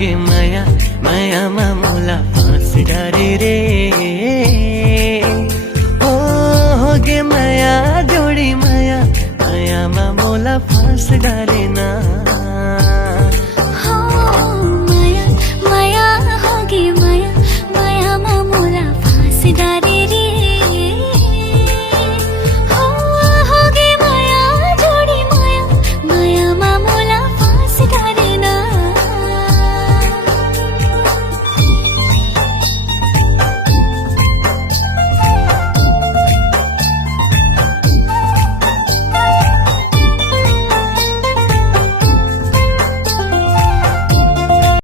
गे माया मायामा मोला फाँस डारे रे हो गे माया जोडी माया मायामा मोला फाँस डारे ना।